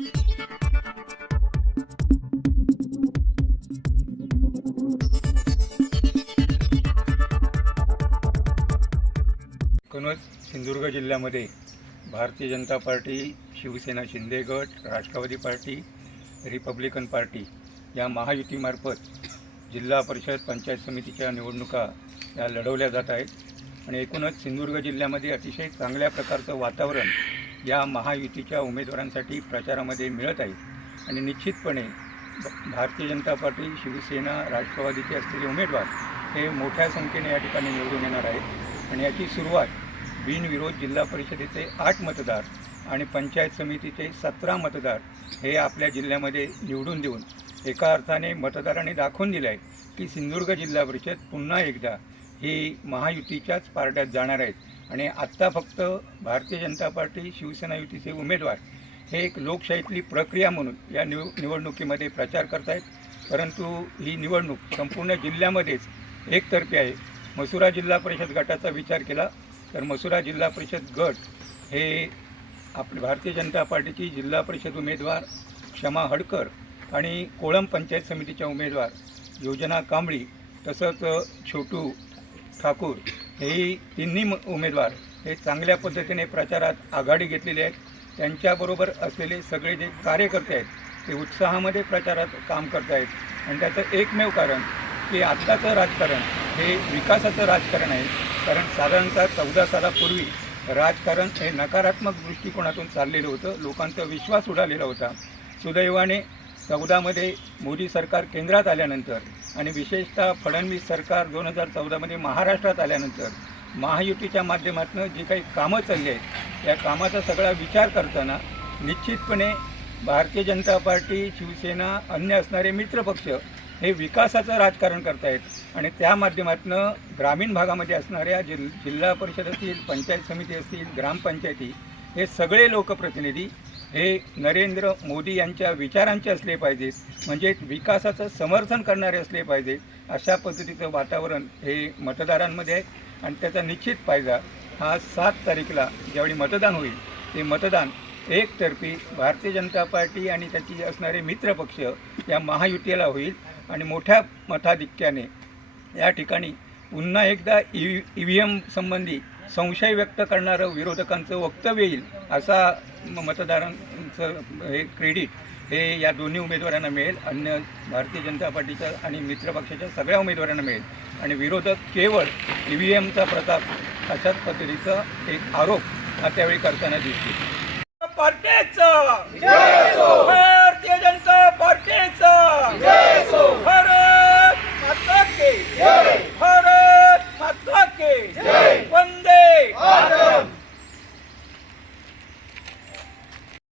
एकूणच सिंधुदुर्ग जिल्ह्यामध्ये भारतीय जनता पार्टी शिवसेना शिंदे गट राष्ट्रवादी पार्टी रिपब्लिकन पार्टी या महायुतीमार्फत जिल्हा परिषद पंचायत समितीच्या निवडणुका या लढवल्या जात आहेत. आणि एकूणच सिंधुदुर्ग जिल्ह्यामध्ये अतिशय चांगल्या प्रकारचं वातावरण या महायुतीच्या उमेदवारांसाठी प्रचारामध्ये मिळत आहे. आणि निश्चितपणे भारतीय जनता पार्टी शिवसेना राष्ट्रवादीचे असलेले उमेदवार हे मोठ्या संख्येने या ठिकाणी निवडून येणार आहेत. आणि याची सुरुवात बिनविरोध जिल्हा परिषदेचे आठ मतदार आणि पंचायत समितीचे सतरा मतदार हे आपल्या जिल्ह्यामध्ये निवडून देऊन एका अर्थाने मतदारांनी दाखवून दिलं आहे की सिंधुदुर्ग जिल्हा परिषद पुन्हा एकदा ही महायुतीच्याच पारड्यात जाणार आहेत. आणि आत्ता फक्त भारतीय जनता पार्टी शिवसेना युतीचे उमेदवार हे एक लोकशाहीतली प्रक्रिया म्हणून या निव निवडणुकीमध्ये प्रचार करत आहेत परंतु ही निवडणूक संपूर्ण जिल्ह्यामध्येच एकतर्फी आहे. मसुरा जिल्हा परिषद गटाचा विचार केला तर मसुरा जिल्हा परिषद गट हे आपली भारतीय जनता पार्टीची जिल्हा परिषद उमेदवार क्षमा हडकर आणि कोळम पंचायत समितीच्या उमेदवार योजना कांबळी तसंच छोटू ठाकूर हेही तिन्ही म- उमेदवार हे चांगल्या पद्धतीने प्रचारात आघाडी घेतलेली आहेत. त्यांच्याबरोबर असलेले सगळे जे कार्यकर्ते आहेत ते उत्साहामध्ये प्रचारात काम करत आहेत. आणि त्याचं एकमेव कारण की आत्ताचं राजकारण हे विकासाचं राजकारण आहे. कारण साधारणतः चौदा सालापूर्वी राजकारण हे नकारात्मक दृष्टिकोनातून चाललेलं होतं. लोकांचा विश्वास उडालेला होता. सुदैवाने चौदामध्ये मोदी सरकार केंद्रात आल्यानंतर आणि विशेषतः फडणवीस सरकार दोन हजार चौदामध्ये महाराष्ट्रात आल्यानंतर महायुतीच्या माध्यमातून जी काही कामं चालली आहेत त्या कामाचा सगळा विचार करताना निश्चितपणे भारतीय जनता पार्टी शिवसेना अन्य असणारे मित्रपक्ष हे विकासाचं राजकारण करतायत. आणि त्या माध्यमातून ग्रामीण भागामध्ये असणाऱ्या जिल जिल्हा परिषद असतील पंचायत समिती असतील ग्रामपंचायती हे सगळे लोकप्रतिनिधी हे नरेंद्र मोदी यांच्या विचारांचे असले पाहिजेत म्हणजे विकासाचं समर्थन करणारे असले पाहिजेत अशा पद्धतीचं वातावरण हे मतदारांमध्ये आहे. आणि त्याचा निश्चित फायदा हा सात तारीखला ज्यावेळी मतदान होईल ते मतदान एकतर्फी भारतीय जनता पार्टी आणि त्याची असणारे मित्रपक्ष या महायुतीला होईल. आणि मोठ्या मताधिक्याने या ठिकाणी पुन्हा एकदा ई ई व्ही एम संबंधी संशय व्यक्त करणारं विरोधकांचं वक्तव्य येईल असा मतदारांचं हे क्रेडिट हे या दोन्ही उमेदवारांना मिळेल. अन्य भारतीय जनता पार्टीच्या आणि मित्रपक्षाच्या सगळ्या उमेदवारांना मिळेल. आणि विरोधक केवळ ई व्ही एमचा प्रताप अशाच पद्धतीचा एक आरोप हा त्यावेळी करताना दिसतील पार्टी!